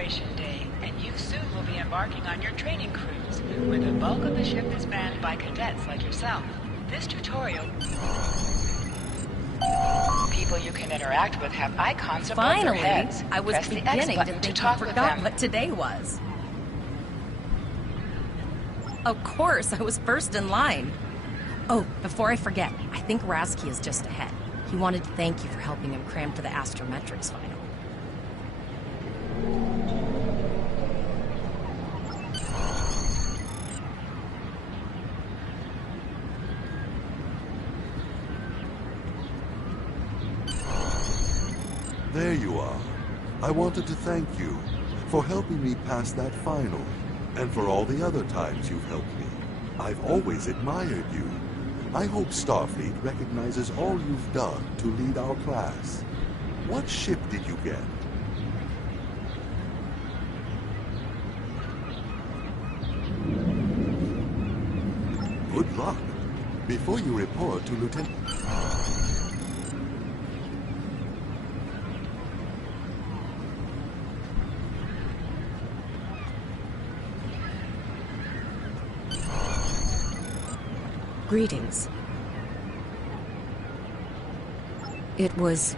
graduation day, and you soon will be embarking on your training cruise, where the bulk of the ship is manned by cadets like yourself. This tutorial... People you can interact with have icons above their heads. Finally, I was Press the X beginning to button think talk you with forgot them. what today was. Of course, I was first in line. Oh, before I forget, I think Rasky is just ahead. He wanted to thank you for helping him cram for the astrometrics final. There you are. I wanted to thank you for helping me pass that final, and for all the other times you've helped me. I've always admired you. I hope Starfleet recognizes all you've done to lead our class. What ship did you get? Good luck. Before you report to Lieutenant... Greetings. It was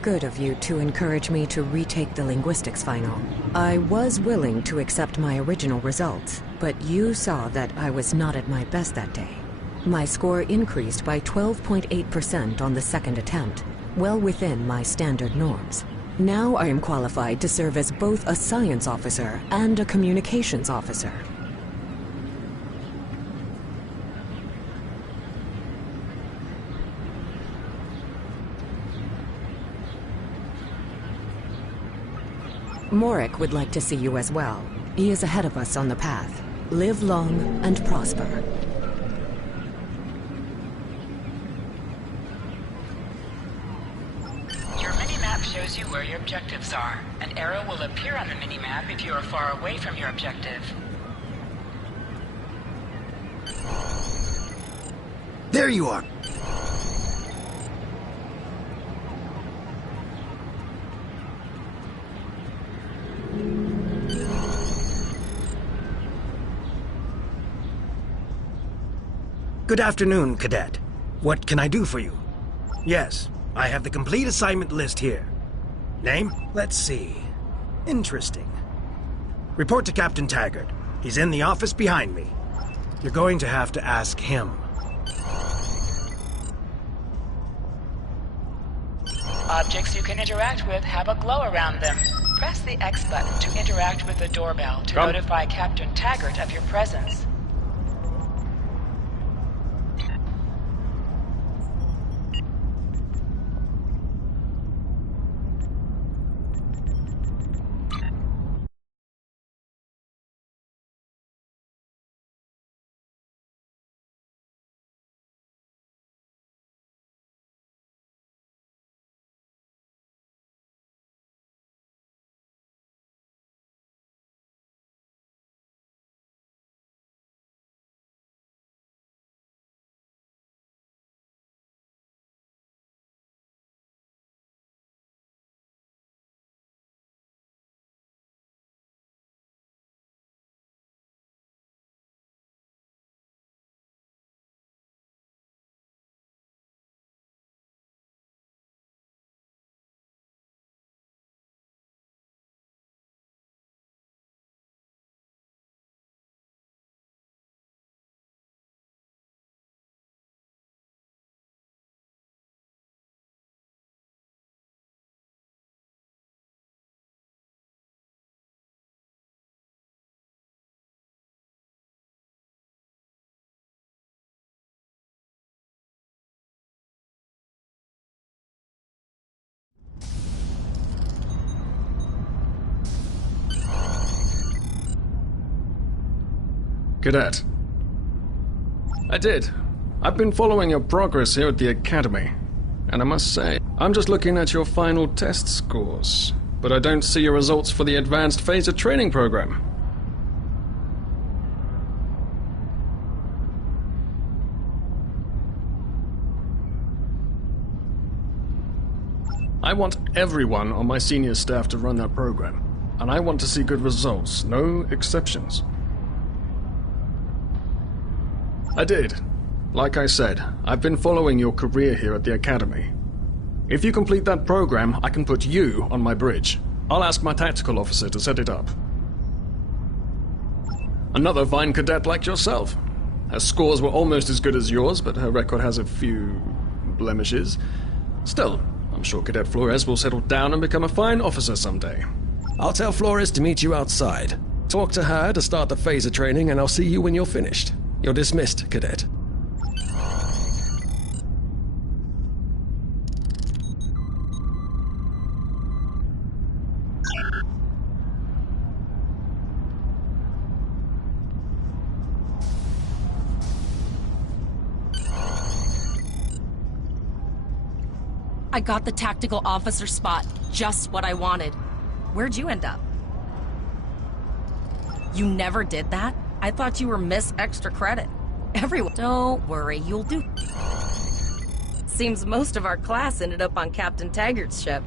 good of you to encourage me to retake the linguistics final. I was willing to accept my original results, but you saw that I was not at my best that day. My score increased by 12.8% on the second attempt, well within my standard norms. Now I am qualified to serve as both a science officer and a communications officer. Morik would like to see you as well. He is ahead of us on the path. Live long and prosper. Your minimap shows you where your objectives are. An arrow will appear on the minimap if you are far away from your objective. There you are! Good afternoon, Cadet. What can I do for you? Yes, I have the complete assignment list here. Name? Let's see. Interesting. Report to Captain Taggart. He's in the office behind me. You're going to have to ask him. Objects you can interact with have a glow around them. Press the X button to interact with the doorbell to notify Captain Taggart of your presence. Cadet. I did. I've been following your progress here at the Academy. And I must say, I'm just looking at your final test scores, but I don't see your results for the Advanced Phaser Training Program. I want everyone on my senior staff to run that program. and I want to see good results, no exceptions. I did. Like I said, I've been following your career here at the Academy. If you complete that program, I can put you on my bridge. I'll ask my tactical officer to set it up. Another fine cadet like yourself. Her scores were almost as good as yours, but her record has a few blemishes. Still, I'm sure Cadet Flores will settle down and become a fine officer someday. I'll tell Flores to meet you outside. Talk to her to start the phaser training, and I'll see you when you're finished. You're dismissed, Cadet. I got the tactical officer spot. Just what I wanted. Where'd you end up? You never did that? I thought you were Miss Extra Credit. Everyone... Don't worry, you'll do... Seems most of our class ended up on Captain Taggart's ship.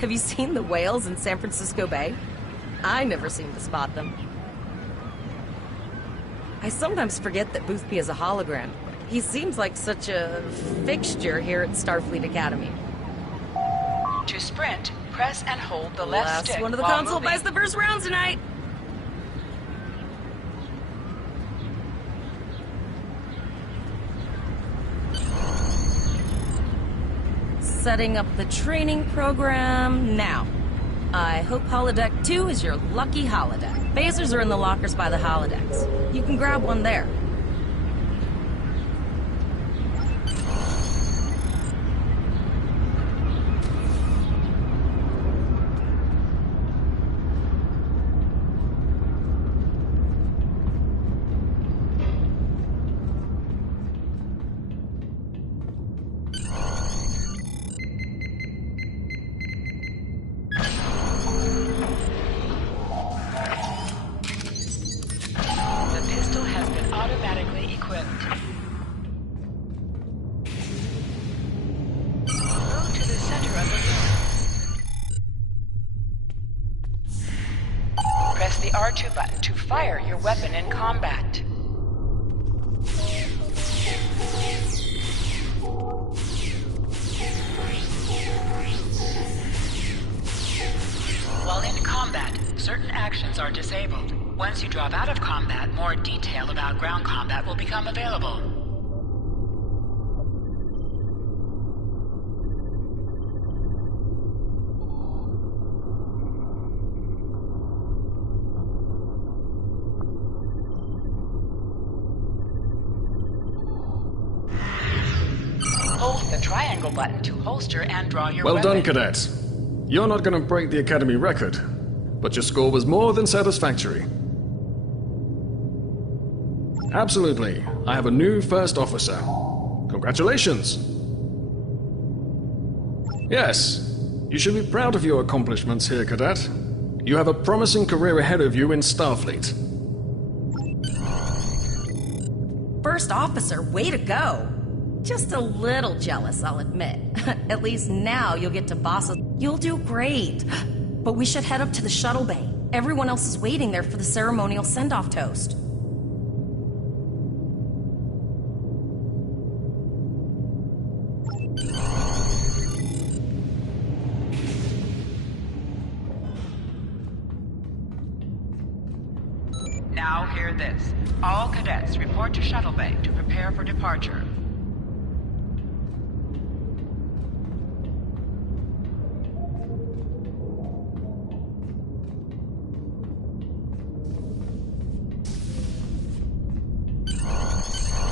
Have you seen the whales in San Francisco Bay? I never seem to spot them. I sometimes forget that Boothby is a hologram. He seems like such a fixture here at Starfleet Academy. To sprint, press and hold the left Last stick one of the while console moving. buys the first round tonight! Setting up the training program now. I hope holodeck 2 is your lucky holodeck. Phasers are in the lockers by the holodecks. You can grab one there. The R2 button to fire your weapon in combat. While in combat, certain actions are disabled. Once you drop out of combat, more detail about ground combat will become available. Hold the triangle button to holster and draw your Well weapon. done, Cadet. You're not going to break the Academy record, but your score was more than satisfactory. Absolutely. I have a new first officer. Congratulations. Yes, you should be proud of your accomplishments here, Cadet. You have a promising career ahead of you in Starfleet. First officer, way to go! Just a little jealous, I'll admit. At least now you'll get to boss us. You'll do great. But we should head up to the shuttle bay. Everyone else is waiting there for the ceremonial send-off toast. Now hear this. All cadets report to shuttle bay to prepare for departure.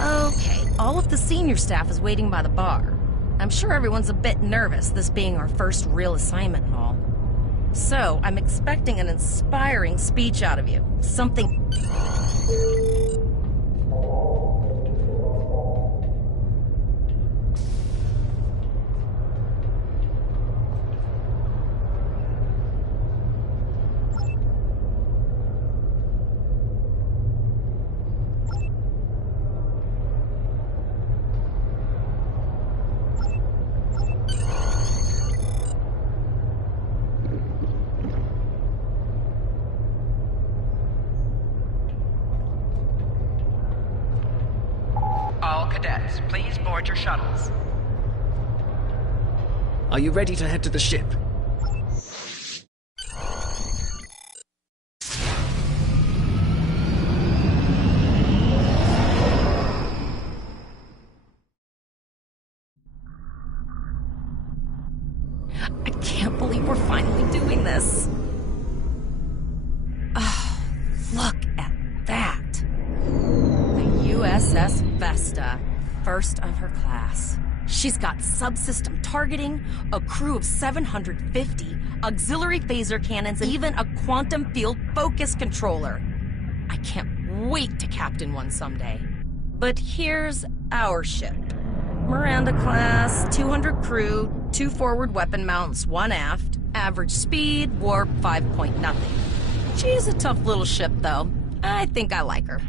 Okay, all of the senior staff is waiting by the bar. I'm sure everyone's a bit nervous, this being our first real assignment and all. So, I'm expecting an inspiring speech out of you. Something... cadets, please board your shuttles. Are you ready to head to the ship? I can't believe we're finally doing this. Oh, look at that. The USS Vesta, first of her class. She's got subsystem targeting, a crew of 750, auxiliary phaser cannons, and even a quantum field focus controller. I can't wait to captain one someday. But here's our ship. Miranda class, 200 crew, 2 forward weapon mounts, 1 aft, average speed, warp 5.0. She's a tough little ship, though. I think I like her.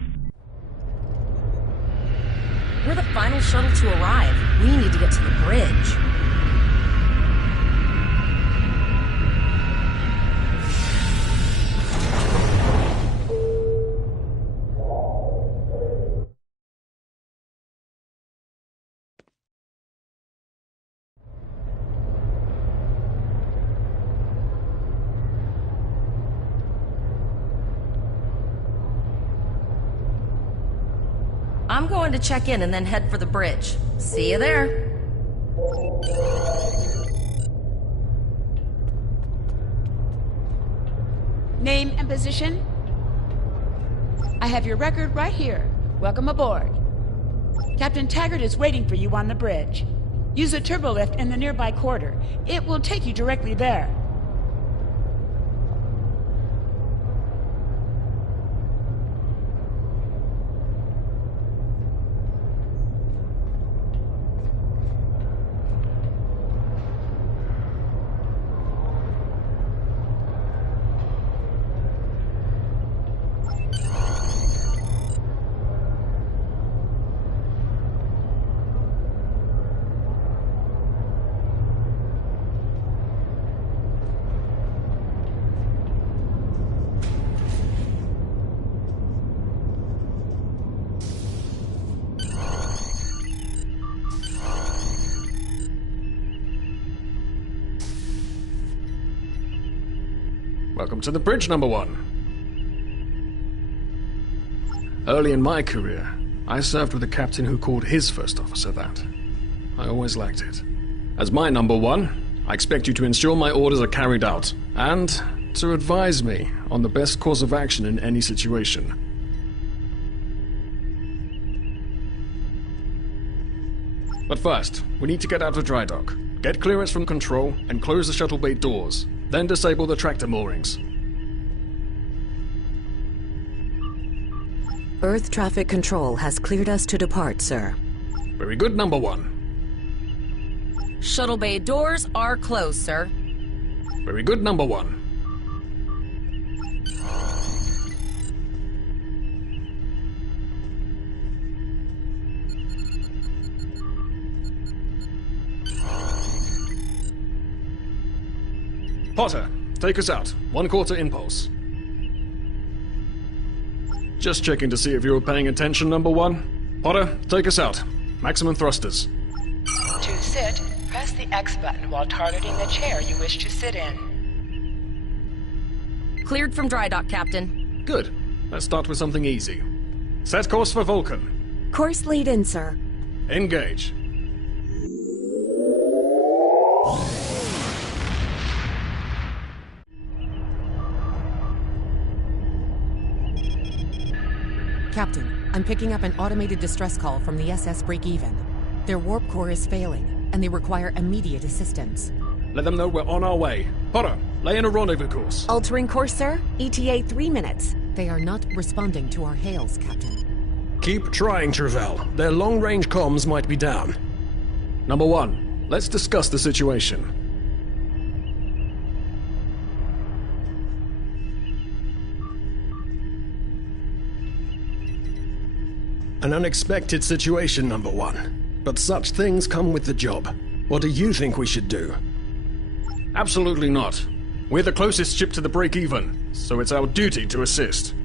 We're the final shuttle to arrive. We need to get to the bridge. I'm going to check in and then head for the bridge. See you there. Name and position? I have your record right here. Welcome aboard. Captain Taggart is waiting for you on the bridge. Use a turbolift in the nearby corridor. It will take you directly there. Welcome to the bridge, number 1. Early in my career, I served with a captain who called his first officer that. I always liked it. As my number 1, I expect you to ensure my orders are carried out, and to advise me on the best course of action in any situation. But first, we need to get out of dry dock, get clearance from control, and close the shuttle bay doors. Then disable the tractor moorings. Earth traffic control has cleared us to depart, sir. Very good, number 1. Shuttle bay doors are closed, sir. Very good, number 1. Potter, take us out. 1/4 impulse. Just checking to see if you were paying attention, number 1. Potter, take us out. Maximum thrusters. To sit, press the X button while targeting the chair you wish to sit in. Cleared from dry dock, Captain. Good. Let's start with something easy. Set course for Vulcan. Course lead in, sir. Engage. Captain, I'm picking up an automated distress call from the SS Break-Even. Their warp core is failing, and they require immediate assistance. Let them know we're on our way. Potter, lay in a rendezvous course. Altering course, sir. ETA 3 minutes. They are not responding to our hails, Captain. Keep trying, Travell. Their long-range comms might be down. Number 1, let's discuss the situation. An unexpected situation, number 1. But such things come with the job. What do you think we should do? Absolutely not. We're the closest ship to the break-even, so it's our duty to assist.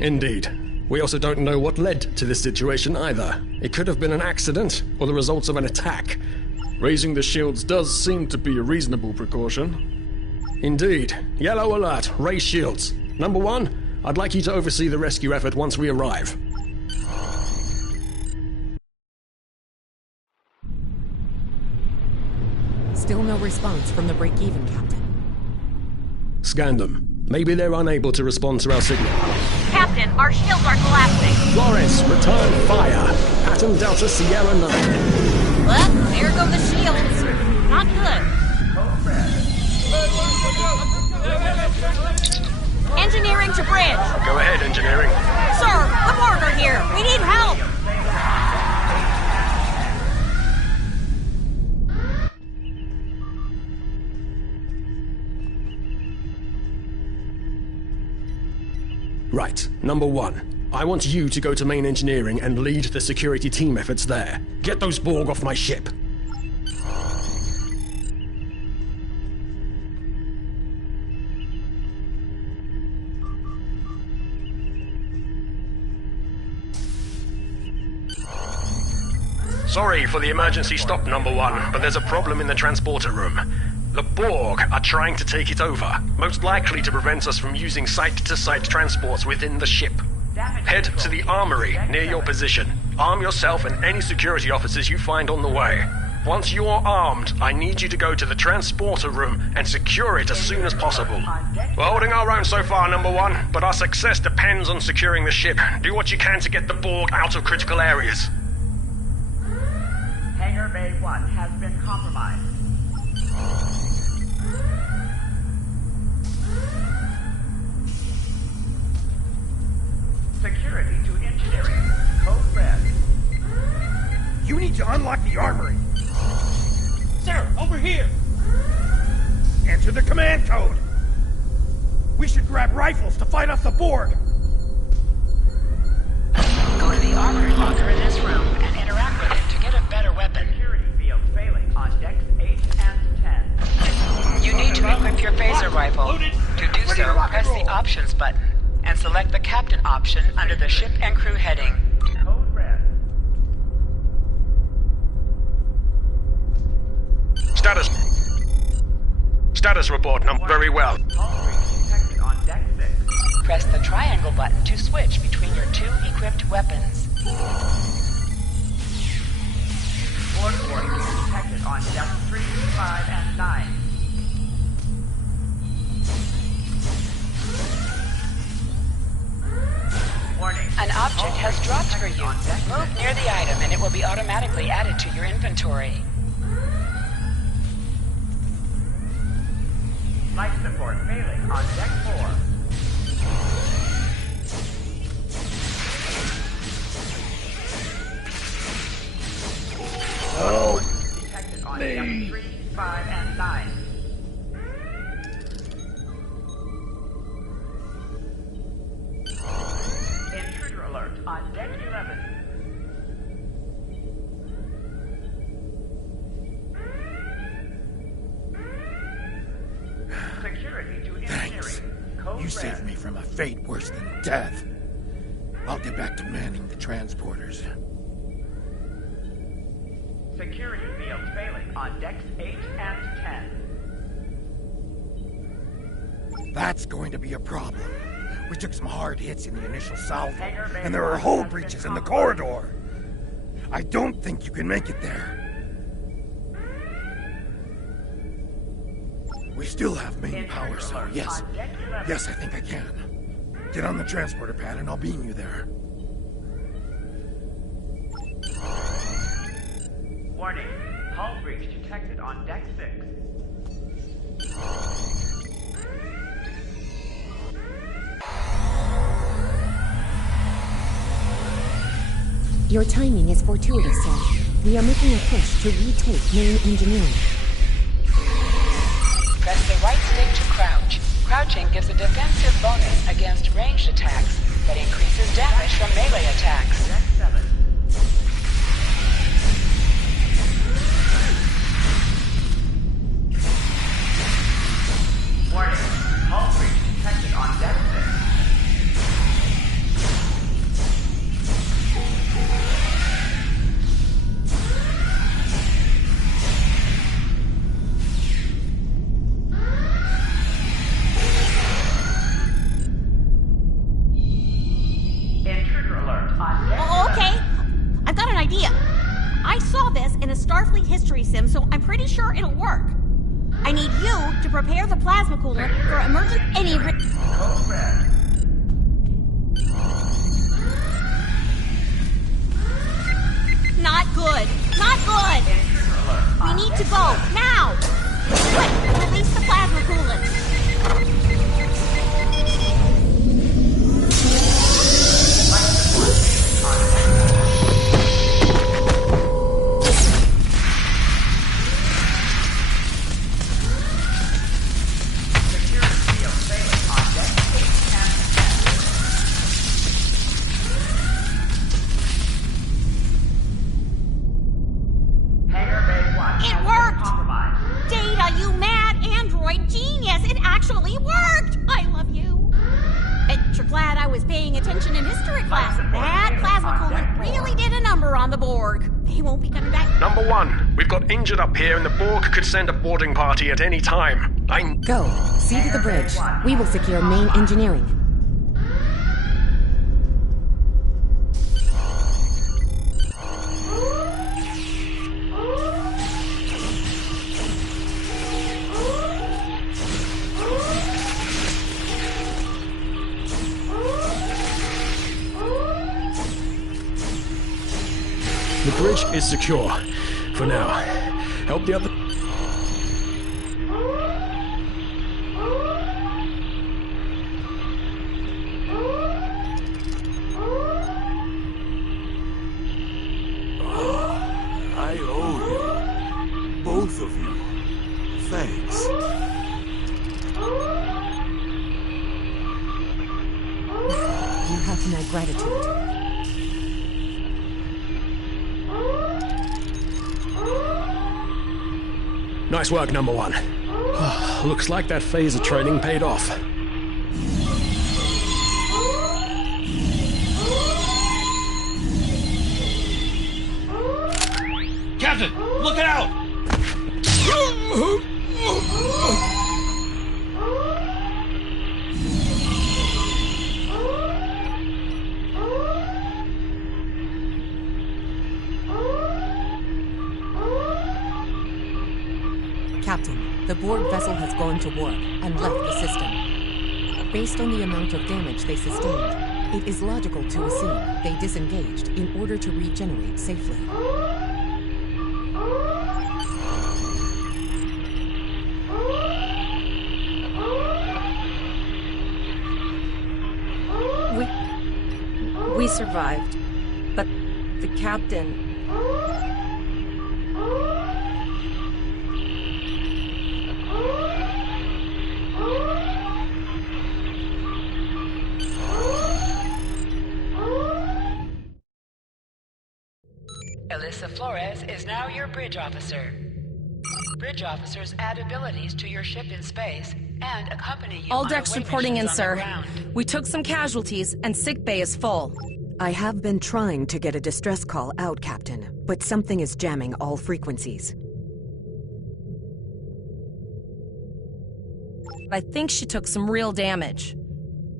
Indeed. We also don't know what led to this situation either. It could have been an accident, or the results of an attack. Raising the shields does seem to be a reasonable precaution. Indeed. Yellow alert. Raise shields. Number 1, I'd like you to oversee the rescue effort once we arrive. Still no response from the break-even, Captain. Scan them. Maybe they're unable to respond to our signal. Captain, our shields are collapsing. Flores, return fire. Pattern Delta Sierra 9. Well, there go the shields. Not good. Engineering to bridge. Go ahead, engineering. Sir, the Borg are here. We need help. Right. Number 1. I want you to go to main engineering and lead the security team efforts there. Get those Borg off my ship. Sorry for the emergency stop, Number 1, but there's a problem in the transporter room. The Borg are trying to take it over, most likely to prevent us from using site-to-site transports within the ship. Head to the armory near your position. Arm yourself and any security officers you find on the way. Once you're armed, I need you to go to the transporter room and secure it as soon as possible. We're holding our own so far, Number 1, but our success depends on securing the ship. Do what you can to get the Borg out of critical areas. Hangar Bay 1 has been compromised. Security to engineering. Code red. You need to unlock the armory. Sir, over here. Enter the command code. We should grab rifles to fight off the Borg. Go to the armory locker in this room and interact with it to get a better weapon. Security field failing on decks 8 and 10. You need to equip your phaser rifle. To do so, press the options button and select the captain option under the ship and crew heading. Code red. Status report, very well. Detected on deck 6. Press the triangle button to switch between your 2 equipped weapons. Borg detected on deck 3, 5, and 9. Warning. An object has dropped for you. Move near the item and it will be automatically added to your inventory. Life support failing on deck 4. Oh, Detected on deck 3, 5, and 9. Intruder alert on deck 11. Security to engineering. thanks. Code You red. saved me from a fate worse than death. I'll get back to manning the transporters. Security field failing on decks 8 and 10. That's going to be a problem. We took some hard hits in the initial salvo, and there are hull breaches in the corridor. I don't think you can make it there. We still have main power, so yes. Yes, I think I can. Get on the transporter pad and I'll beam you there. Warning. Hull breach detected on deck 6. Your timing is fortuitous, sir. We are making a push to retake main engineering. Press the right stick to crouch. Crouching gives a defensive bonus against ranged attacks, but increases damage from melee attacks. Deck 7. Warning. Hull breach detected on deck 6. Starfleet history sim, so I'm pretty sure it'll work. I need you to prepare the plasma cooler for emergent any... Code red. Not good. Not good. We need to go, now! Quick, release the plasma coolant. It worked! Data, you mad android genius! It actually worked! I love you. Bet you're glad I was paying attention in history class. That plasma coolant really did a number on the Borg. They won't be coming back. Number 1, we've got injured up here and the Borg could send a boarding party at any time. Go. See to the bridge. We will secure main engineering. The bridge is secure. For now. Help the other... I owe you. Both of you. Thanks. You have my gratitude. Nice work, number 1. Looks like that phaser training paid off. Captain, look out! Captain, the Borg vessel has gone to warp and left the system. Based on the amount of damage they sustained, it is logical to assume they disengaged in order to regenerate safely. We survived, but the captain... Alyssa Flores is now your bridge officer. Bridge officers add abilities to your ship in space and accompany you All on decks away reporting in, missions on the sir. ground. We took some casualties, and sickbay is full. I have been trying to get a distress call out, Captain, but something is jamming all frequencies. I think she took some real damage.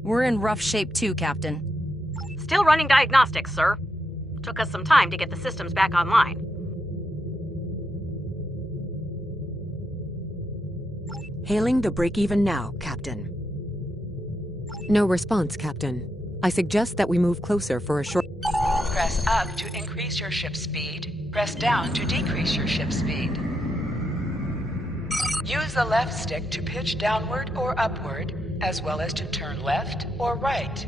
We're in rough shape too, Captain. Still running diagnostics, sir. Took us some time to get the systems back online. Hailing the break-even now, Captain. No response, Captain. I suggest that we move closer for a short... Press up to increase your ship's speed. Press down to decrease your ship's speed. Use the left stick to pitch downward or upward, as well as to turn left or right.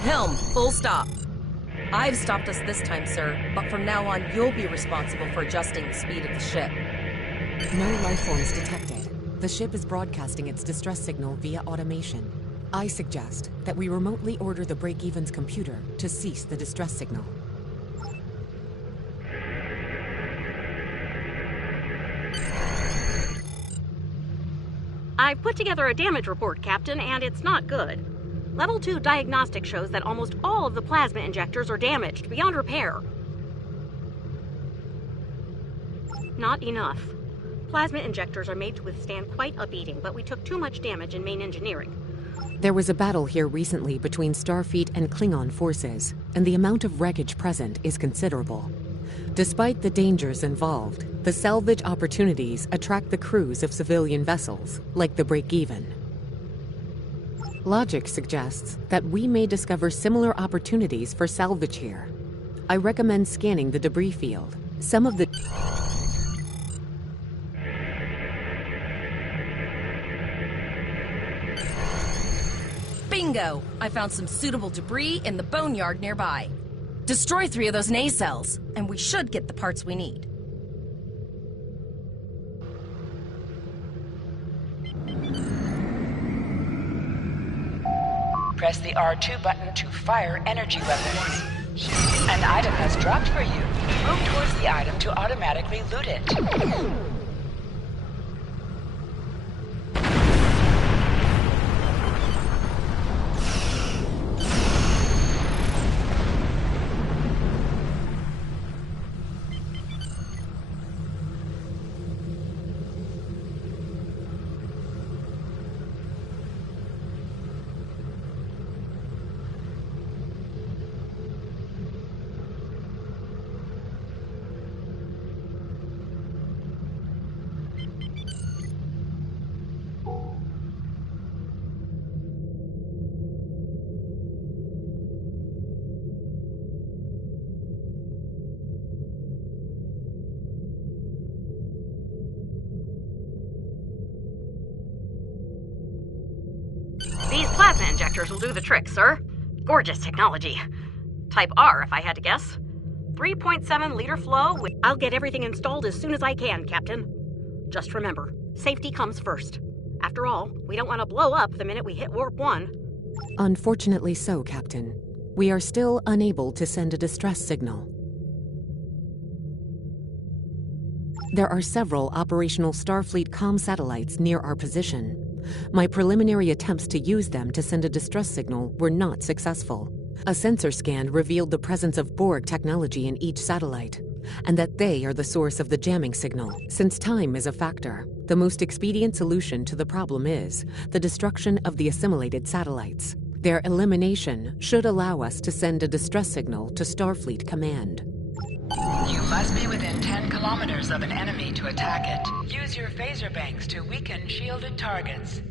Helm, full stop. I've stopped us this time, sir, but from now on you'll be responsible for adjusting the speed of the ship. No life forms detected. The ship is broadcasting its distress signal via automation. I suggest that we remotely order the break-even's computer to cease the distress signal. I've put together a damage report, Captain, and it's not good. Level 2 diagnostic shows that almost all of the plasma injectors are damaged beyond repair. Not enough. Plasma injectors are made to withstand quite a beating, but we took too much damage in main engineering. There was a battle here recently between Starfleet and Klingon forces, and the amount of wreckage present is considerable. Despite the dangers involved, the salvage opportunities attract the crews of civilian vessels, like the Break-Even. Logic suggests that we may discover similar opportunities for salvage here. I recommend scanning the debris field. Some of the... Bingo! I found some suitable debris in the boneyard nearby. Destroy 3 of those nacelles, and we should get the parts we need. Press the R2 button to fire energy weapons. An item has dropped for you. Move towards the item to automatically loot it. These plasma injectors will do the trick, sir. Gorgeous technology. Type R, if I had to guess. 3.7 liter flow. I'll get everything installed as soon as I can, Captain. Just remember, safety comes first. After all, we don't want to blow up the minute we hit Warp 1. Unfortunately so, Captain. We are still unable to send a distress signal. There are several operational Starfleet comm satellites near our position. My preliminary attempts to use them to send a distress signal were not successful. A sensor scan revealed the presence of Borg technology in each satellite, and that they are the source of the jamming signal. Since time is a factor, the most expedient solution to the problem is the destruction of the assimilated satellites. Their elimination should allow us to send a distress signal to Starfleet Command. You must be within 10 kilometers of an enemy to attack it. Use your phaser banks to weaken shielded targets.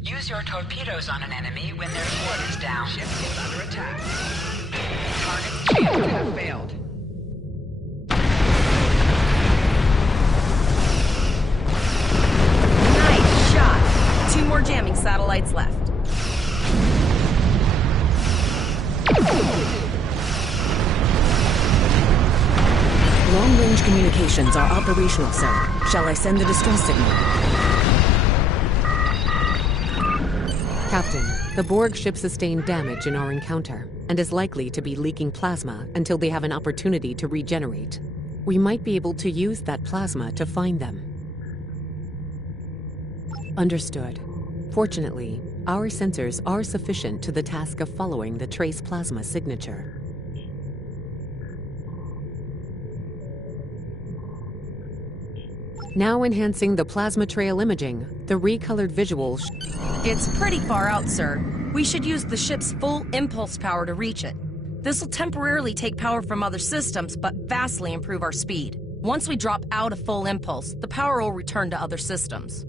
Use your torpedoes on an enemy when their port is down. Ship is under attack. Target's shields have failed. Nice shot! 2 more jamming satellites left. Long-range communications are operational, sir. Shall I send the distress signal? Captain, the Borg ship sustained damage in our encounter, and is likely to be leaking plasma until they have an opportunity to regenerate. We might be able to use that plasma to find them. Understood. Fortunately, our sensors are sufficient to the task of following the trace plasma signature. Now enhancing the plasma trail imaging, the recolored visuals... It's pretty far out, sir. We should use the ship's full impulse power to reach it. This will temporarily take power from other systems, but vastly improve our speed. Once we drop out of full impulse, the power will return to other systems.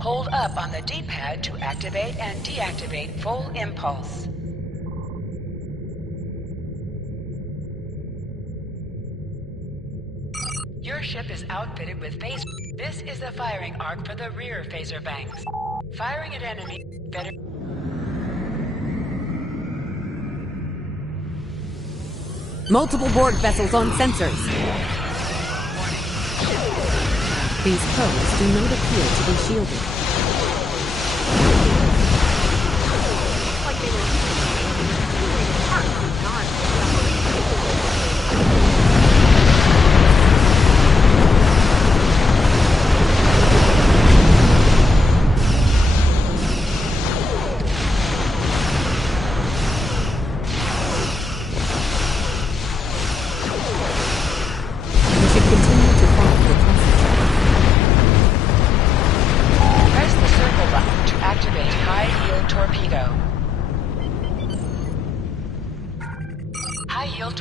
Hold up on the D-pad to activate and deactivate full impulse. Your ship is outfitted with phase. This is the firing arc for the rear phaser banks. Firing at enemy better. Multiple Borg vessels on sensors. These probes do not appear to be shielded. Like they were part of the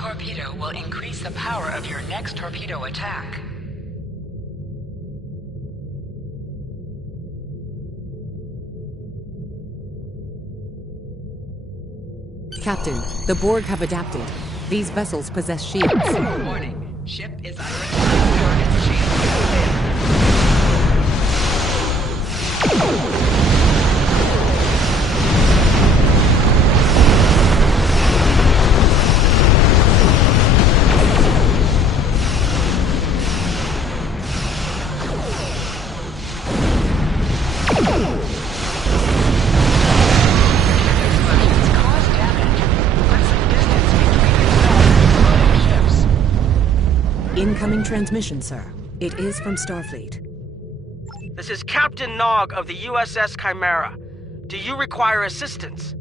torpedo will increase the power of your next torpedo attack. Captain, the Borg have adapted. These vessels possess shields. Warning. Ship is under attack. Target's shield has failed. Incoming transmission, sir. It is from Starfleet. This is Captain Nog of the USS Chimera. Do you require assistance?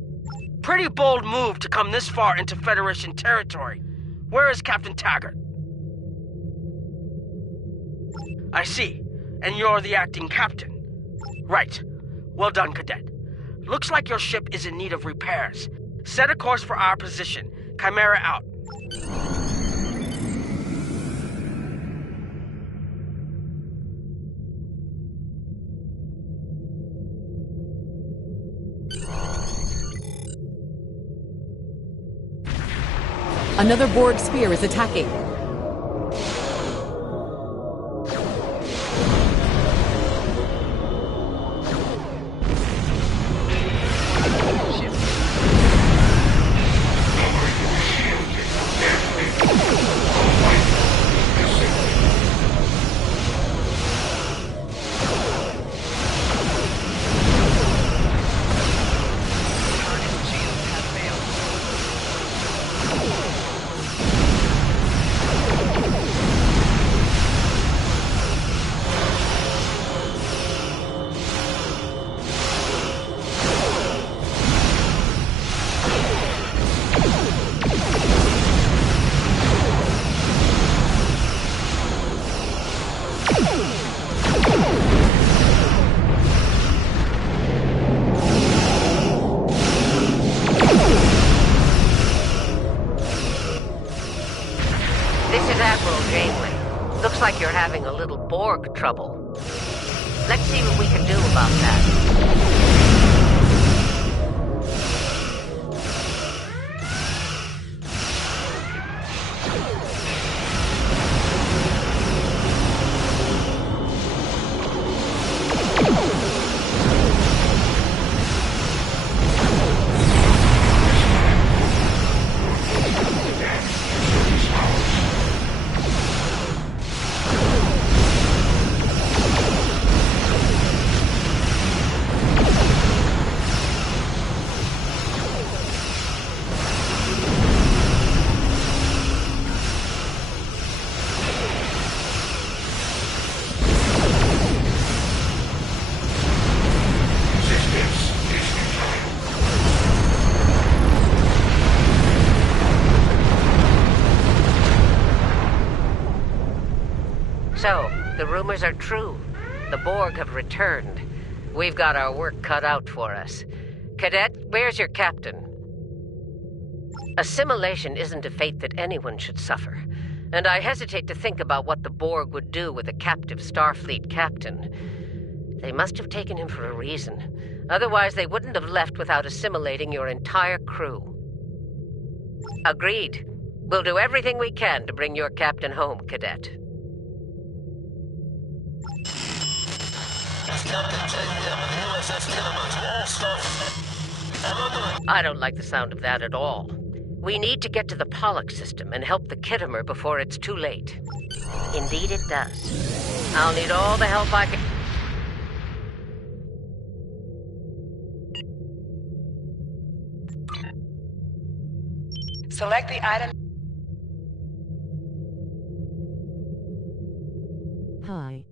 Pretty bold move to come this far into Federation territory. Where is Captain Taggart? I see. And you're the acting captain. Right. Well done, Cadet. Looks like your ship is in need of repairs. Set a course for our position. Chimera out. Another Borg sphere is attacking. Looks like you're having a little Borg trouble. Let's see what we can do about that. So, the rumors are true. The Borg have returned. We've got our work cut out for us. Cadet, where's your captain? Assimilation isn't a fate that anyone should suffer, and I hesitate to think about what the Borg would do with a captive Starfleet captain. They must have taken him for a reason. Otherwise, they wouldn't have left without assimilating your entire crew. Agreed. We'll do everything we can to bring your captain home, Cadet. I don't like the sound of that at all. We need to get to the Pollock system and help the Kittimer before it's too late. Indeed it does. I'll need all the help I can... Select the item. Hi.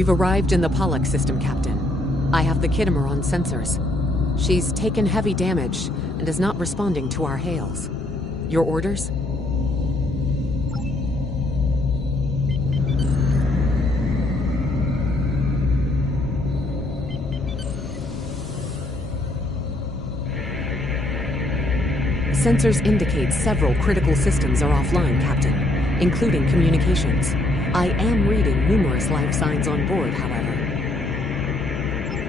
We've arrived in the Pollux system, Captain. I have the Kittimer on sensors. She's taken heavy damage and is not responding to our hails. Your orders? Sensors indicate several critical systems are offline, Captain, including communications. I am reading numerous life signs on board, however.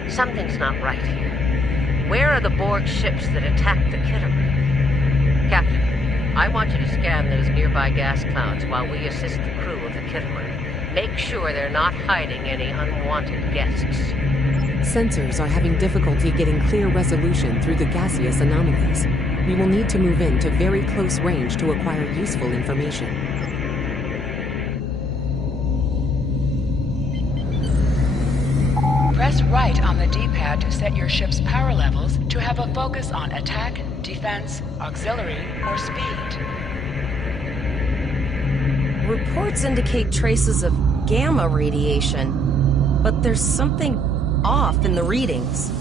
Something's not right here. Where are the Borg ships that attacked the Kittimer? Captain, I want you to scan those nearby gas clouds while we assist the crew of the Kittimer. Make sure they're not hiding any unwanted guests. Sensors are having difficulty getting clear resolution through the gaseous anomalies. We will need to move in to very close range to acquire useful information. Press right on the D-pad to set your ship's power levels to have a focus on attack, defense, auxiliary, or speed. Reports indicate traces of gamma radiation, but there's something off in the readings.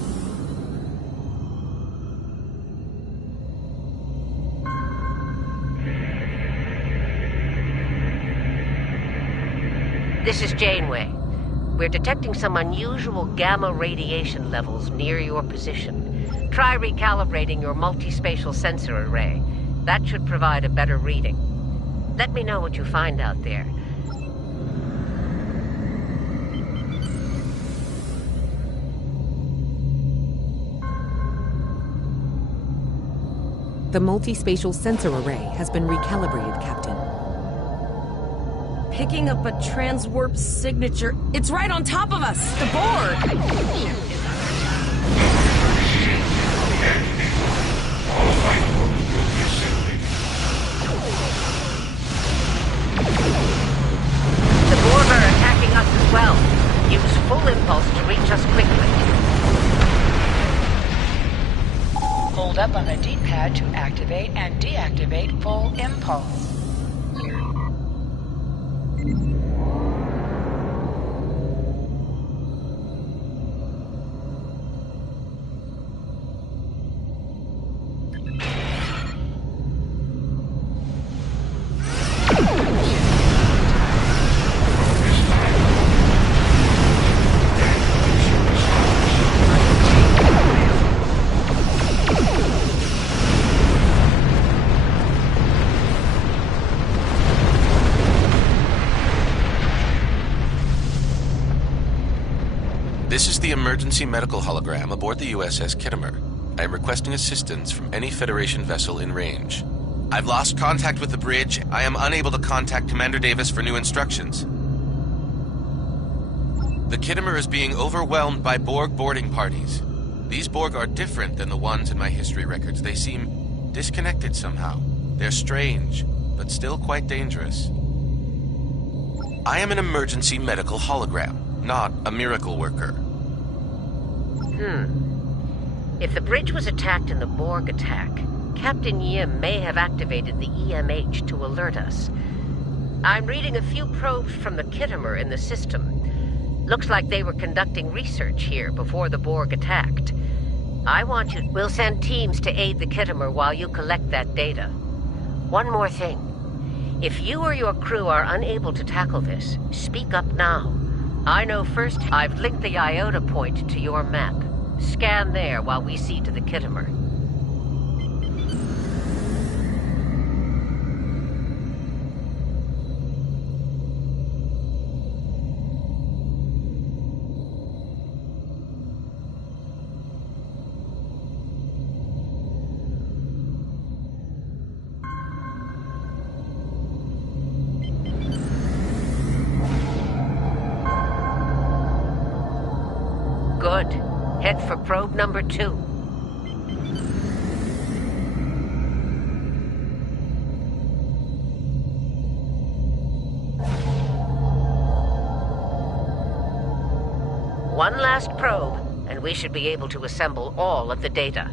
This is Janeway. We're detecting some unusual gamma radiation levels near your position. Try recalibrating your multispatial sensor array. That should provide a better reading. Let me know what you find out there. The multispatial sensor array has been recalibrated, Captain. Picking up a transwarp signature. It's right on top of us! The Borg! The Borg are attacking us as well. Use full impulse to reach us quickly. Hold up on the D-pad to activate and deactivate full impulse. This is the emergency medical hologram aboard the USS Kittimer. I am requesting assistance from any Federation vessel in range. I've lost contact with the bridge. I am unable to contact Commander Davis for new instructions. The Kittimer is being overwhelmed by Borg boarding parties. These Borg are different than the ones in my history records. They seem disconnected somehow. They're strange, but still quite dangerous. I am an emergency medical hologram, not a miracle worker. If the bridge was attacked in the Borg attack, Captain Yim may have activated the EMH to alert us. I'm reading a few probes from the Kittimer in the system. Looks like they were conducting research here before the Borg attacked. We'll send teams to aid the Kittimer while you collect that data. One more thing. If you or your crew are unable to tackle this, speak up now. I know first. I've linked the Iota point to your map. Scan there while we see to the Kittimer. Good. Head for probe number 2. One last probe, and we should be able to assemble all of the data.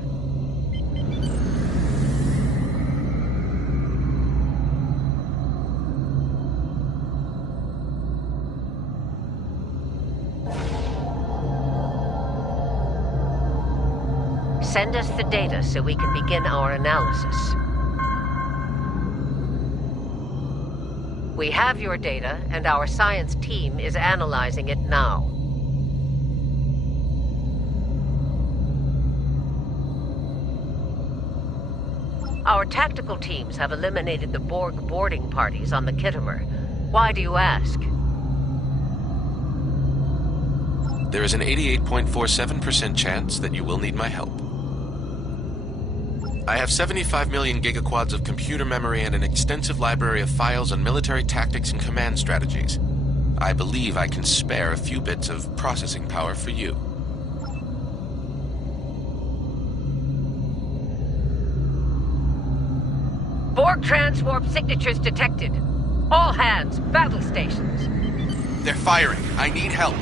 Send us the data so we can begin our analysis. We have your data, and our science team is analyzing it now. Our tactical teams have eliminated the Borg boarding parties on the Kittimer. Why do you ask? There is an 88.47% chance that you will need my help. I have 75 million gigaquads of computer memory and an extensive library of files on military tactics and command strategies. I believe I can spare a few bits of processing power for you. Borg transwarp signatures detected. All hands, battle stations. They're firing. I need help.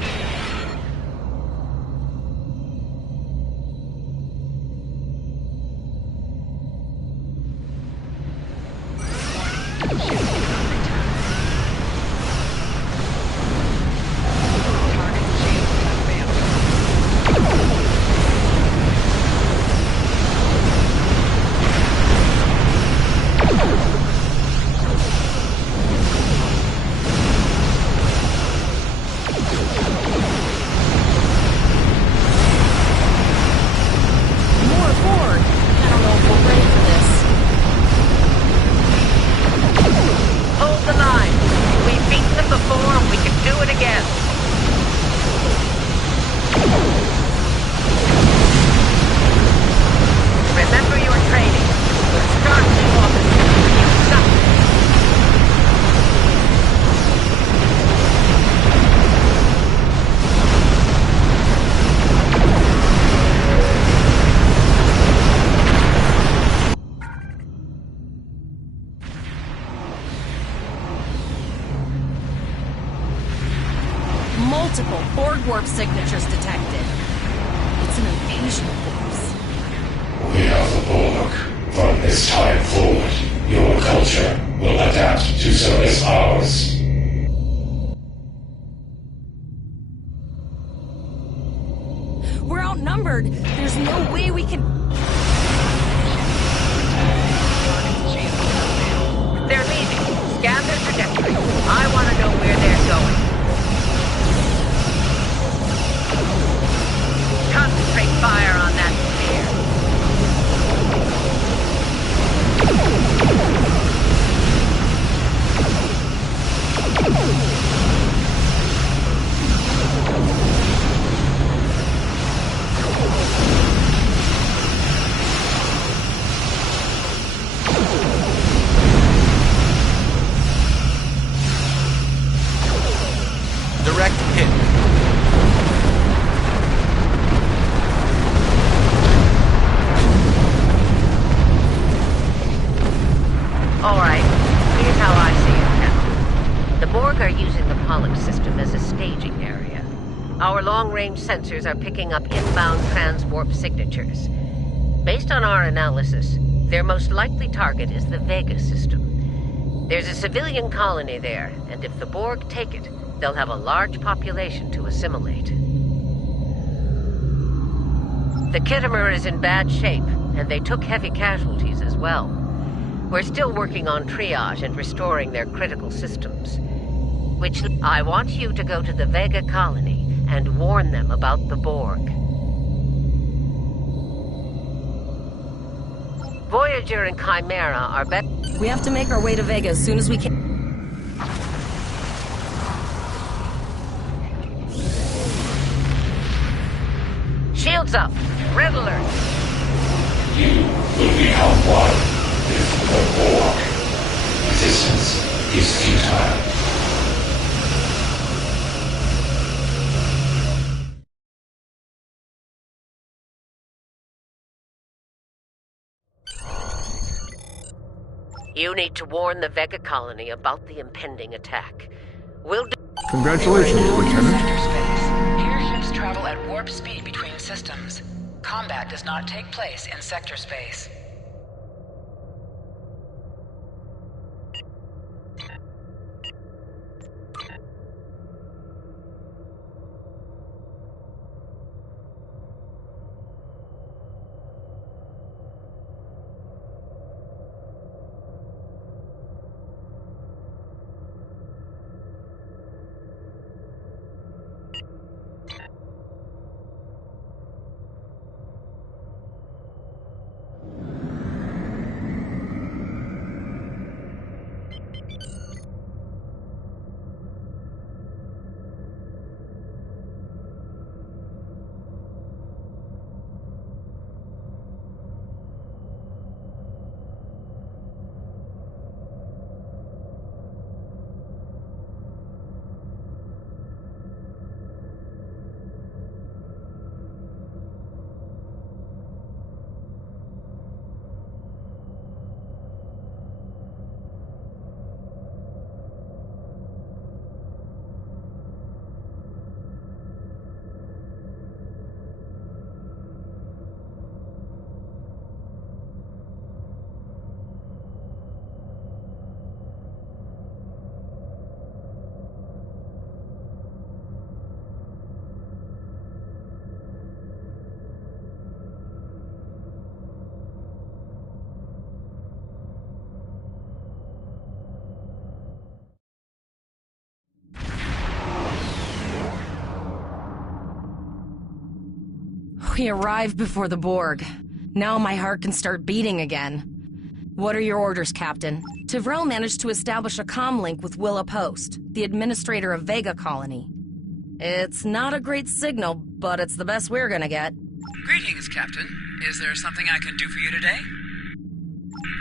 Multiple Borg warp signatures detected. It's an invasion force. We are the Borg. From this time forward, your culture will adapt to service ours. We're outnumbered. There's no way we can... They're leaving. Scan their trajectory. I want to know where they're going. Concentrate fire on that sphere. Direct hit. All right, here's how I see it, Captain. The Borg are using the Pollux system as a staging area. Our long-range sensors are picking up inbound transwarp signatures. Based on our analysis, their most likely target is the Vega system. There's a civilian colony there, and if the Borg take it, they'll have a large population to assimilate. The Kittimer is in bad shape, and they took heavy casualties as well. We're still working on triage and restoring their critical systems. Which I want you to go to the Vega colony and warn them about the Borg. Voyager and Chimera are better. We have to make our way to Vega as soon as we can. Shields up. Red alert. You will become one with the Borg. Resistance is futile. You need to warn the Vega colony about the impending attack. We'll do... Congratulations, Lieutenant. Sector space. Here ships travel at warp speed between systems. Combat does not take place in sector space. We arrived before the Borg. Now my heart can start beating again. What are your orders, Captain? Tivrell managed to establish a comm link with Willa Post, the administrator of Vega Colony. It's not a great signal, but it's the best we're gonna get. Greetings, Captain. Is there something I can do for you today?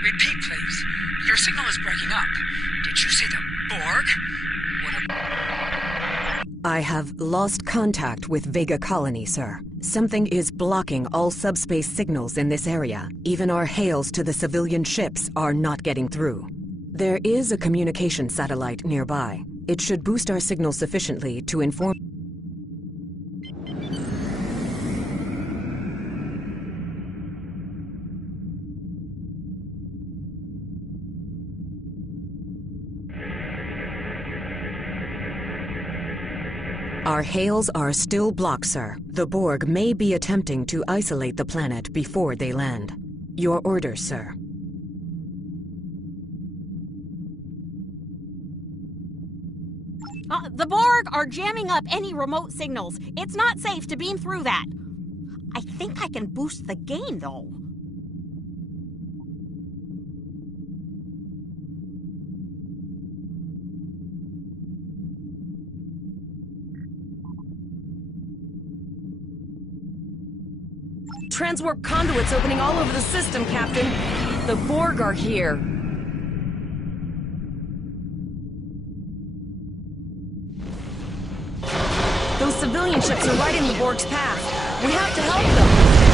Repeat, please. Your signal is breaking up. Did you see the Borg? I have lost contact with Vega Colony, sir. Something is blocking all subspace signals in this area. Even our hails to the civilian ships are not getting through. There is a communication satellite nearby. It should boost our signal sufficiently to inform... Our hails are still blocked, sir. The Borg may be attempting to isolate the planet before they land. Your orders, sir. The Borg are jamming up any remote signals. It's not safe to beam through that. I think I can boost the gain, though. Transwarp conduits opening all over the system, Captain. The Borg are here. Those civilian ships are right in the Borg's path. We have to help them.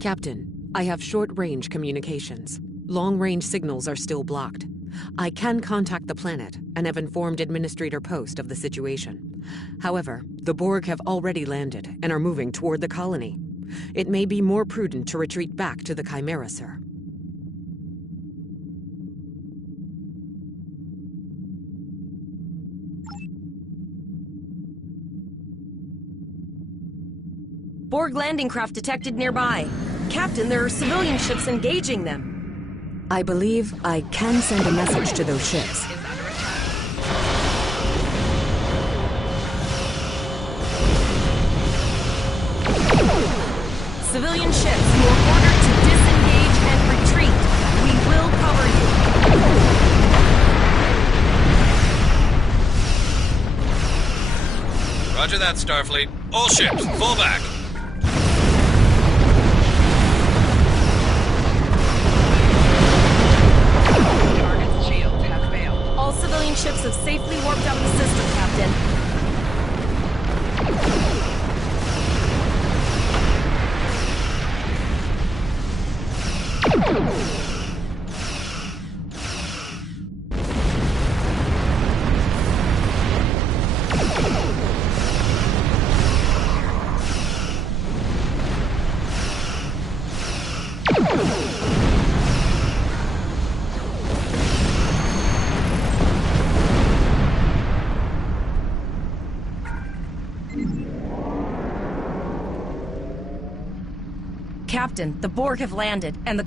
Captain, I have short-range communications. Long-range signals are still blocked. I can contact the planet and have informed Administrator Post of the situation. However, the Borg have already landed and are moving toward the colony. It may be more prudent to retreat back to the Chimera, sir. Borg landing craft detected nearby. Captain, there are civilian ships engaging them. I believe I can send a message to those ships. Civilian ships, you are ordered to disengage and retreat. We will cover you. Roger that, Starfleet. All ships, fall back. All civilian ships have safely warped out of the system, Captain. Captain, the Borg have landed, and the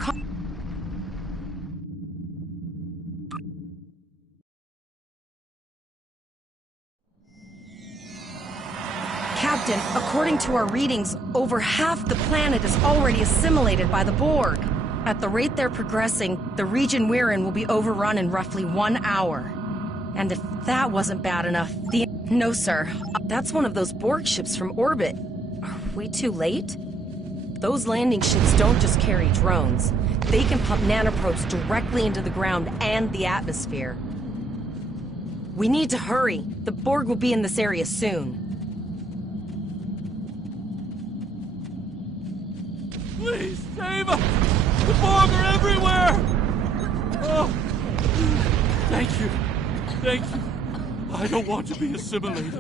Captain, according to our readings, over half the planet is already assimilated by the Borg. At the rate they're progressing, the region we're in will be overrun in roughly 1 hour. And if that wasn't bad enough, No, sir. That's one of those Borg ships from orbit. Are we too late? Those landing ships don't just carry drones. They can pump nanoprobes directly into the ground and the atmosphere. We need to hurry. The Borg will be in this area soon. Please, save us! The Borg are everywhere! Oh, thank you. Thank you. I don't want to be assimilated.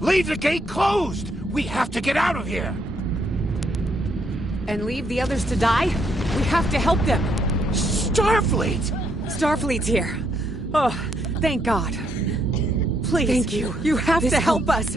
Leave the gate closed! We have to get out of here! And leave the others to die? We have to help them! Starfleet! Starfleet's here. Oh, thank God. Please. Thank you. You have to help us.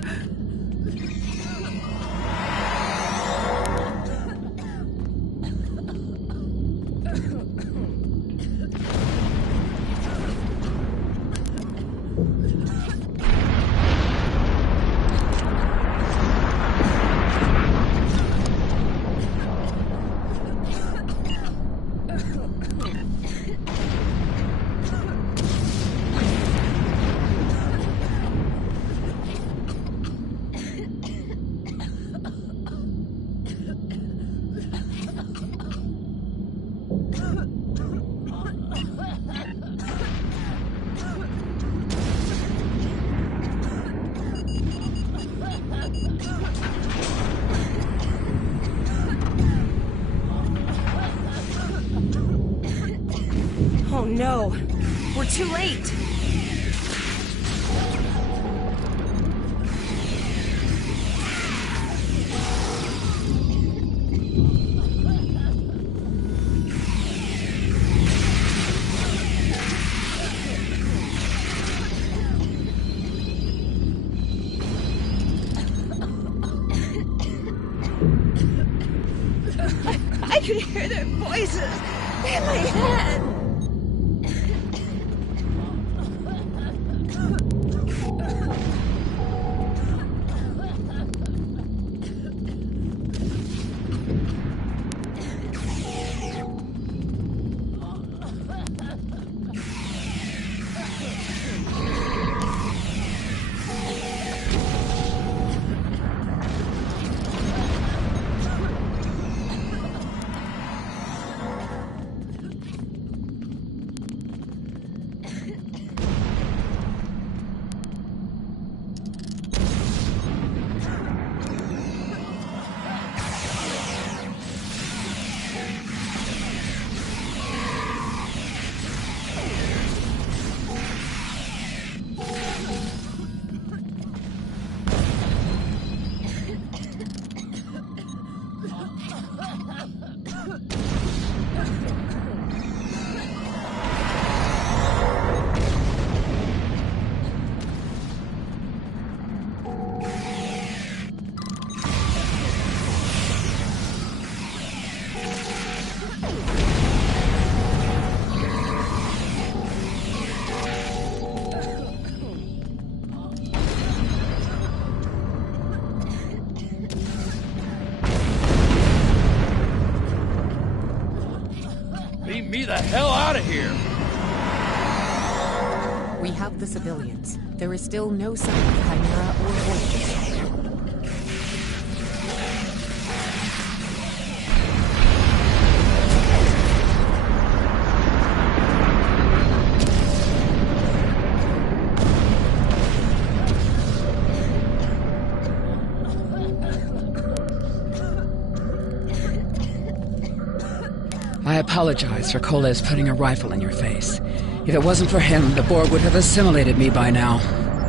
Oh no, we're too late. I can hear their voices in my head. Beam me the hell out of here! We have the civilians. There is still no sign of Chimera or Voyager. I apologize for Coles putting a rifle in your face. If it wasn't for him, the Borg would have assimilated me by now.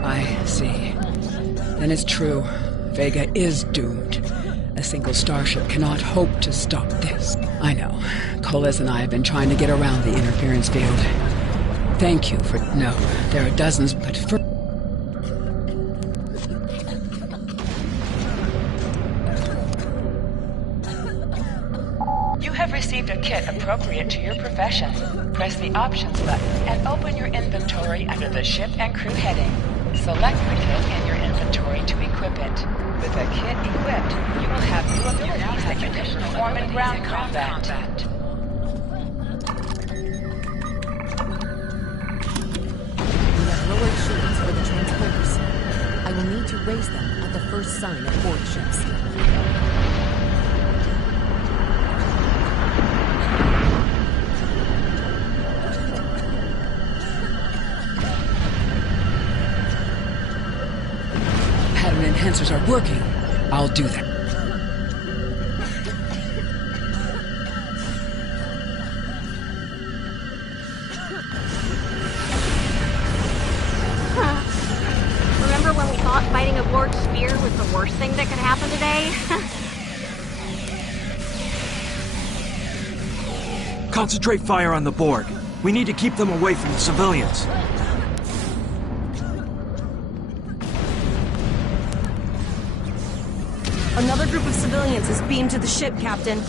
I see. Then it's true. Vega is doomed. A single starship cannot hope to stop this. I know. Coles and I have been trying to get around the interference field. Thank you for... No, there are dozens, but for... You have received a kit appropriate to your profession. Press the Options button and open your inventory under the Ship and Crew heading. Select the kit in your inventory to equip it. With a kit equipped, you will have new abilities that you can perform in ground combat. We have lowered shields for the transporters. I will need to raise them at the first sign of Borg ships. Pattern enhancers are working. I'll do that. Remember when we thought fighting a Borg sphere was the worst thing that could happen today? Concentrate fire on the Borg. We need to keep them away from the civilians. Another group of civilians is beamed to the ship, Captain.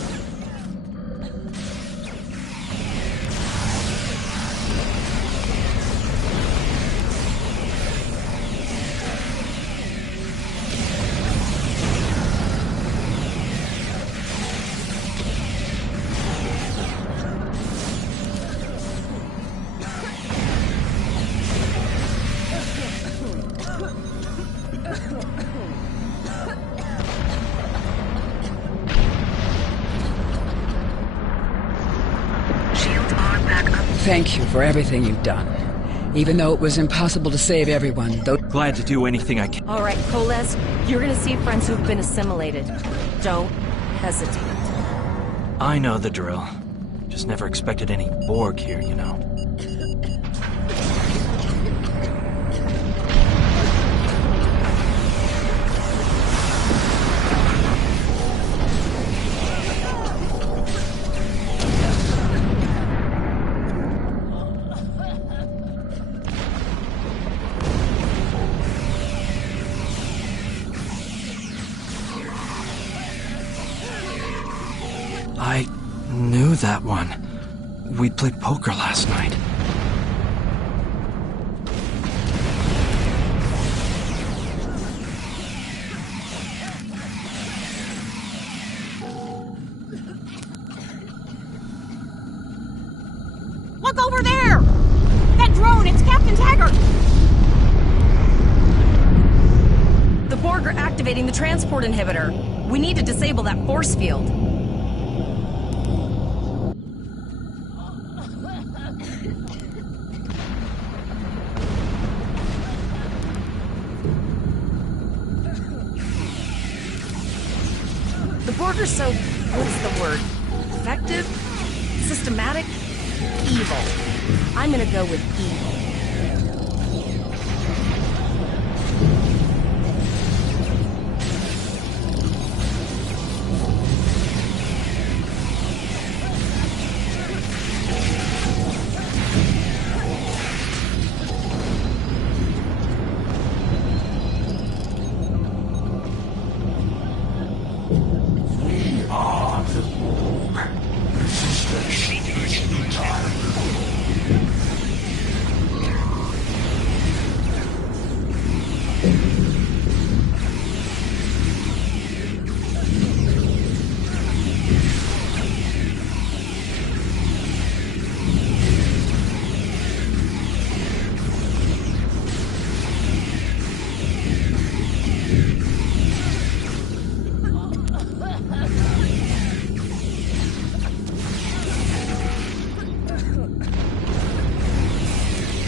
Thank you for everything you've done. Even though it was impossible to save everyone, though... Glad to do anything I can. All right, Coles, you're gonna see friends who've been assimilated. Don't hesitate. I know the drill. Just never expected any Borg here, you know. I knew that one. We played poker last night. Look over there! That drone, it's Captain Taggart! The Borg are activating the transport inhibitor. We need to disable that force field. The Borg are so, what is the word? Effective? Systematic? Evil. I'm gonna go with evil.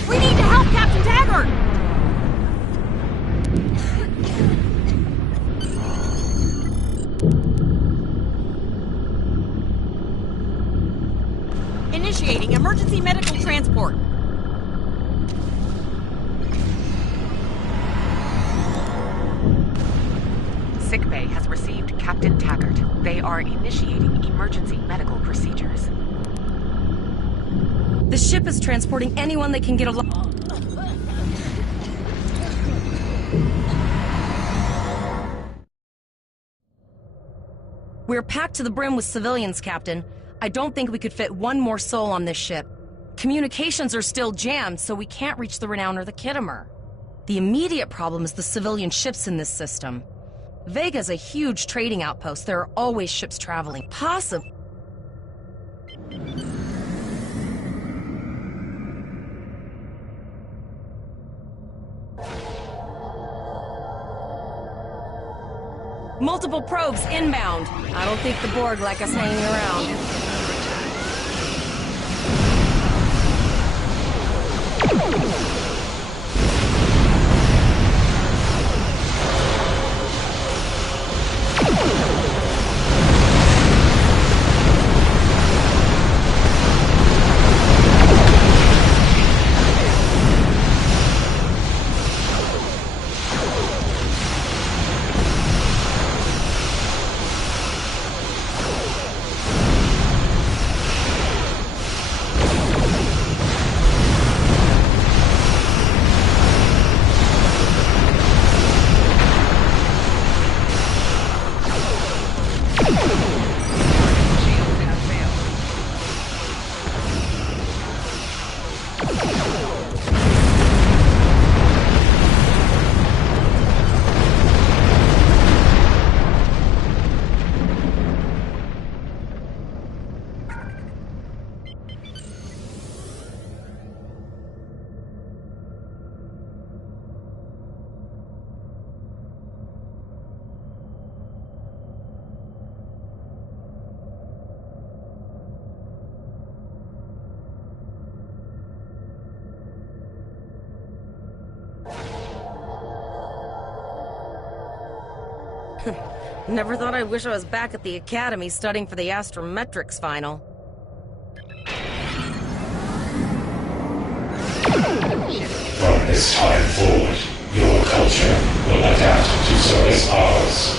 We need to help Captain Taggart! Initiating emergency medical transport. Captain Taggart. They are initiating emergency medical procedures. The ship is transporting anyone they can get along. We're packed to the brim with civilians, Captain. I don't think we could fit one more soul on this ship. Communications are still jammed, so we can't reach the Renown or the Kittimer. The immediate problem is the civilian ships in this system. Vega's a huge trading outpost. There are always ships traveling. Possibly. Multiple probes inbound. I don't think the Borg like us hanging around. Never thought I'd wish I was back at the Academy studying for the astrometrics final. From this time forward, your culture will adapt to service ours.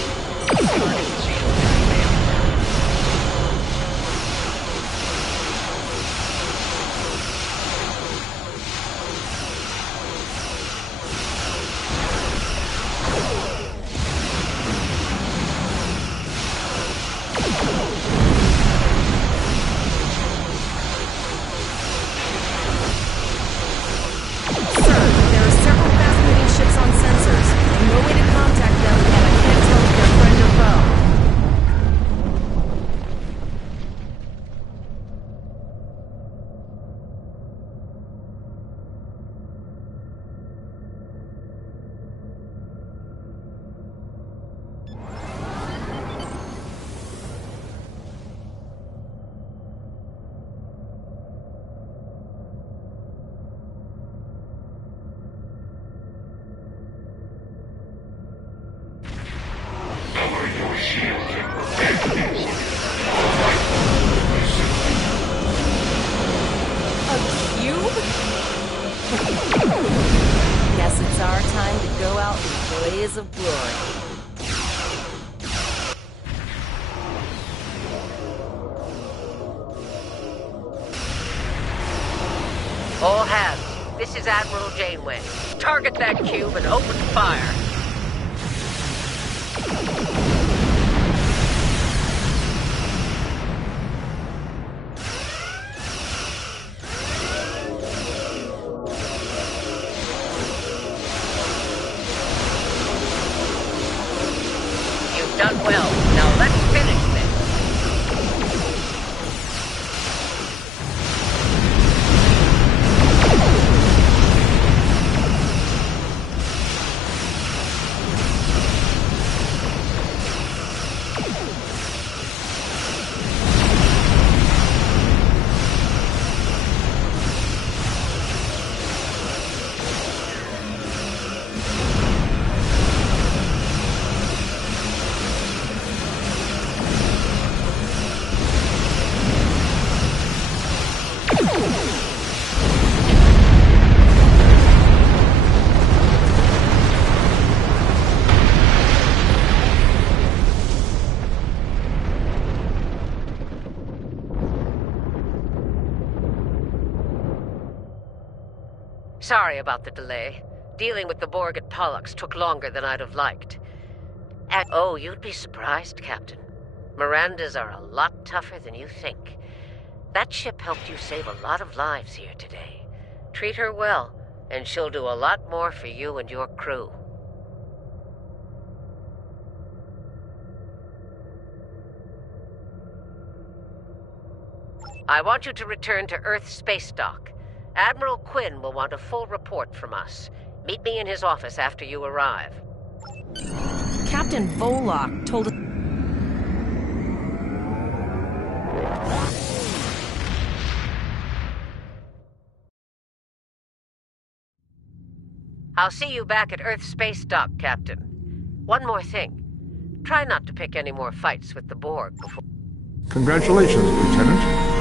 Guess it's our time to go out in blaze of glory. All hands, this is Admiral Janeway. Target that cube and open fire. You've done well. Now let's finish this. Sorry about the delay. Dealing with the Borg at Pollux took longer than I'd have liked. And, oh, you'd be surprised, Captain. Mirandas are a lot tougher than you think. That ship helped you save a lot of lives here today. Treat her well, and she'll do a lot more for you and your crew. I want you to return to Earth Space Dock. Admiral Quinn will want a full report from us. Meet me in his office after you arrive. Captain Volok told us... I'll see you back at Earth Space Dock, Captain. One more thing. Try not to pick any more fights with the Borg before... Congratulations, Lieutenant.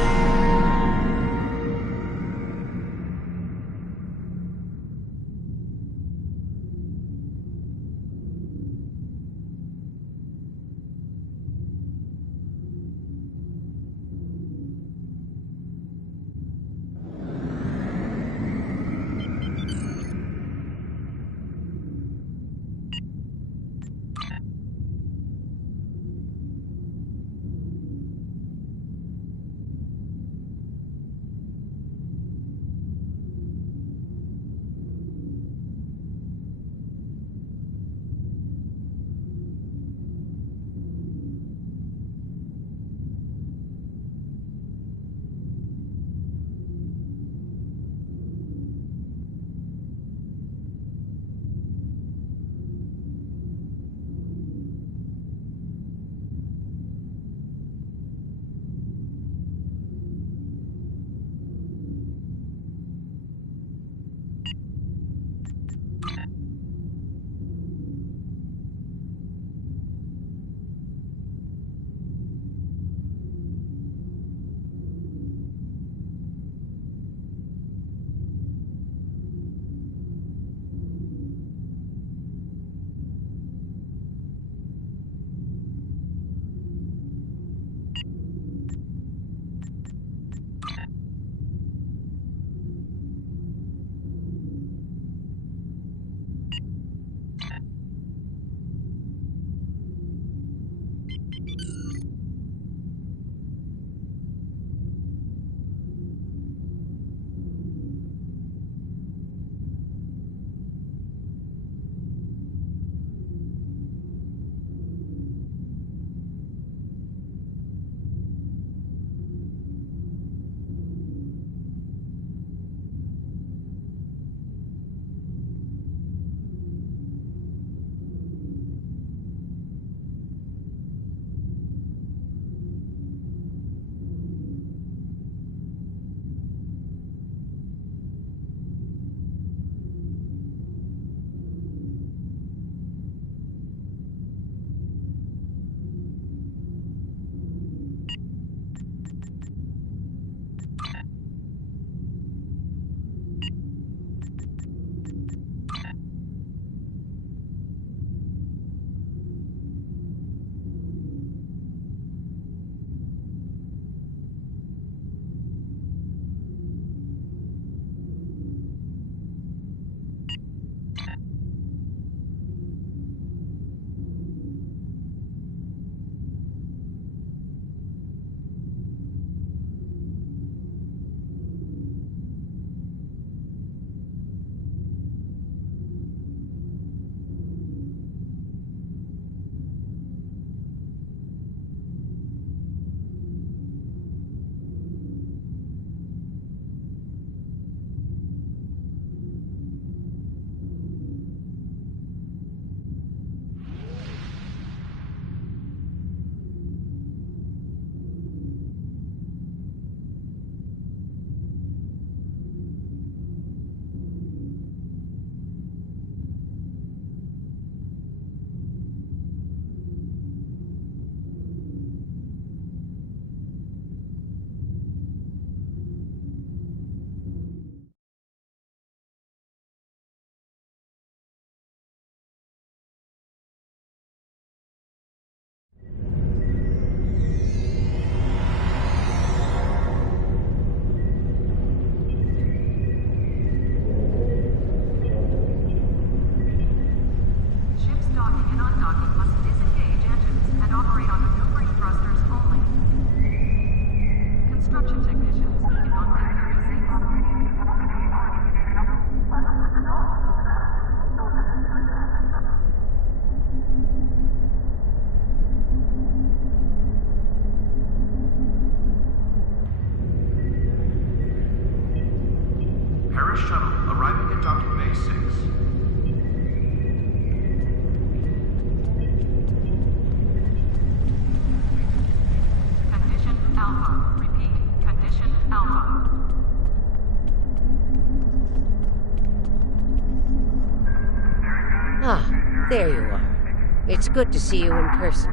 Ah, there you are. It's good to see you in person.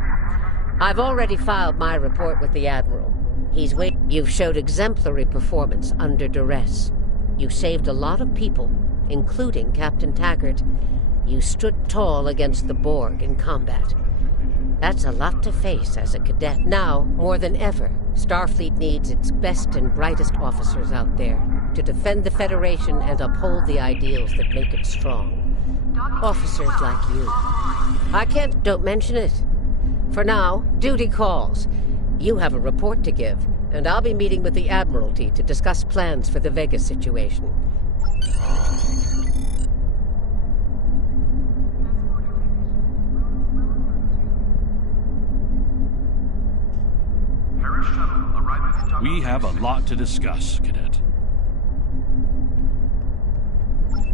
I've already filed my report with the Admiral. He's waiting. You've showed exemplary performance under duress. You saved a lot of people, including Captain Taggart. You stood tall against the Borg in combat. That's a lot to face as a cadet. Now, more than ever, Starfleet needs its best and brightest officers out there to defend the Federation and uphold the ideals that make it strong. Officers like you. Don't mention it. For now, duty calls. You have a report to give, and I'll be meeting with the Admiralty to discuss plans for the Vega situation. We have a lot to discuss, Cadet.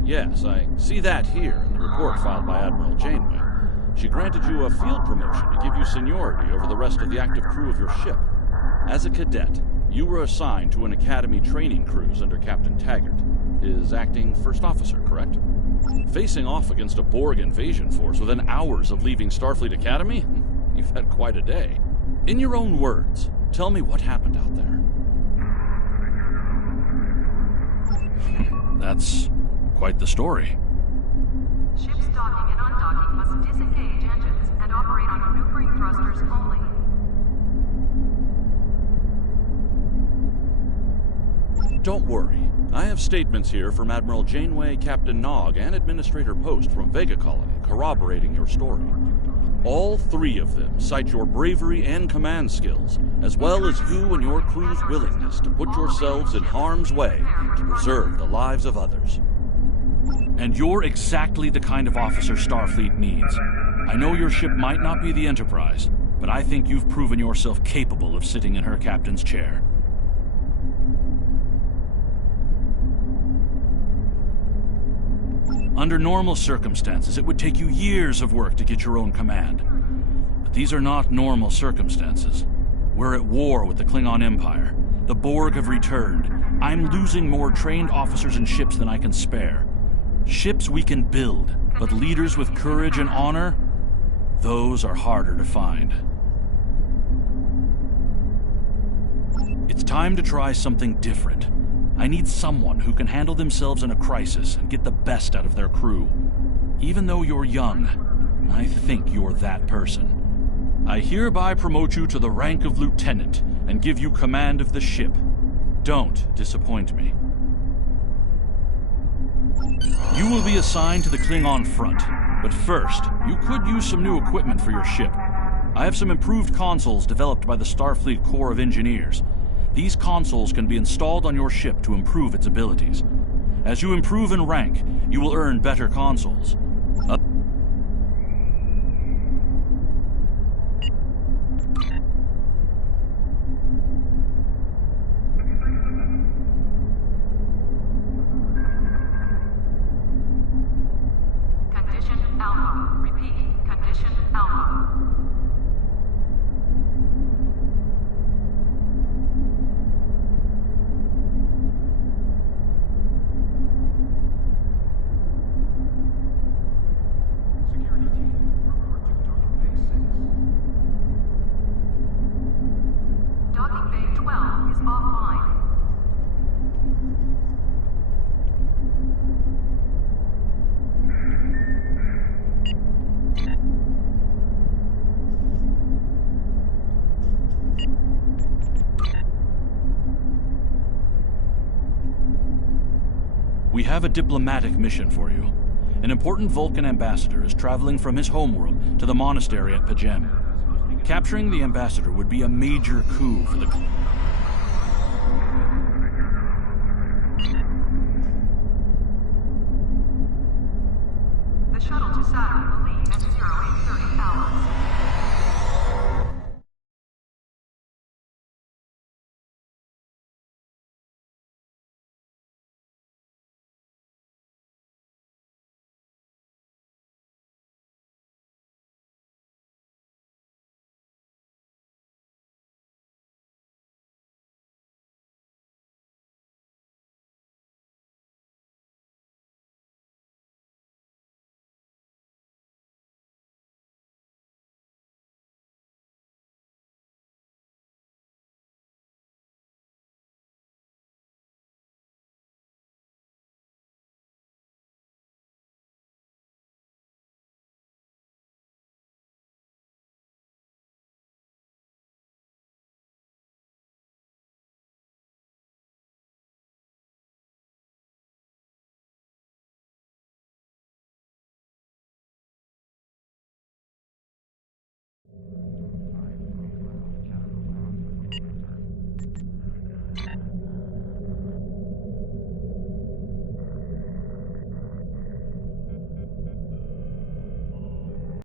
Yes, I see that here in the report filed by Admiral Janeway. She granted you a field promotion to give you seniority over the rest of the active crew of your ship. As a cadet, you were assigned to an Academy training cruise under Captain Taggart, his acting first officer, correct? Facing off against a Borg invasion force within hours of leaving Starfleet Academy? You've had quite a day. In your own words, tell me what happened out there. That's quite the story. Ships docking and undocking must disengage engines and operate on maneuvering thrusters only. Don't worry. I have statements here from Admiral Janeway, Captain Nog, and Administrator Post from Vega Colony corroborating your story. All three of them cite your bravery and command skills, as well as you and your crew's willingness to put yourselves in harm's way to preserve the lives of others. And you're exactly the kind of officer Starfleet needs. I know your ship might not be the Enterprise, but I think you've proven yourself capable of sitting in her captain's chair. Under normal circumstances, it would take you years of work to get your own command. But these are not normal circumstances. We're at war with the Klingon Empire. The Borg have returned. I'm losing more trained officers and ships than I can spare. Ships we can build, but leaders with courage and honor, those are harder to find. It's time to try something different. I need someone who can handle themselves in a crisis and get the best out of their crew. Even though you're young, I think you're that person. I hereby promote you to the rank of lieutenant and give you command of the ship. Don't disappoint me. You will be assigned to the Klingon front, but first, you could use some new equipment for your ship. I have some improved consoles developed by the Starfleet Corps of Engineers. These consoles can be installed on your ship to improve its abilities. As you improve in rank, you will earn better consoles. Condition Alpha. Repeat. Condition Alpha. Docking Bay 12 is offline. We have a diplomatic mission for you. An important Vulcan ambassador is traveling from his homeworld to the monastery at Pajem. Capturing the ambassador would be a major coup for the... The shuttle to Saturn will leave at 0830 hours.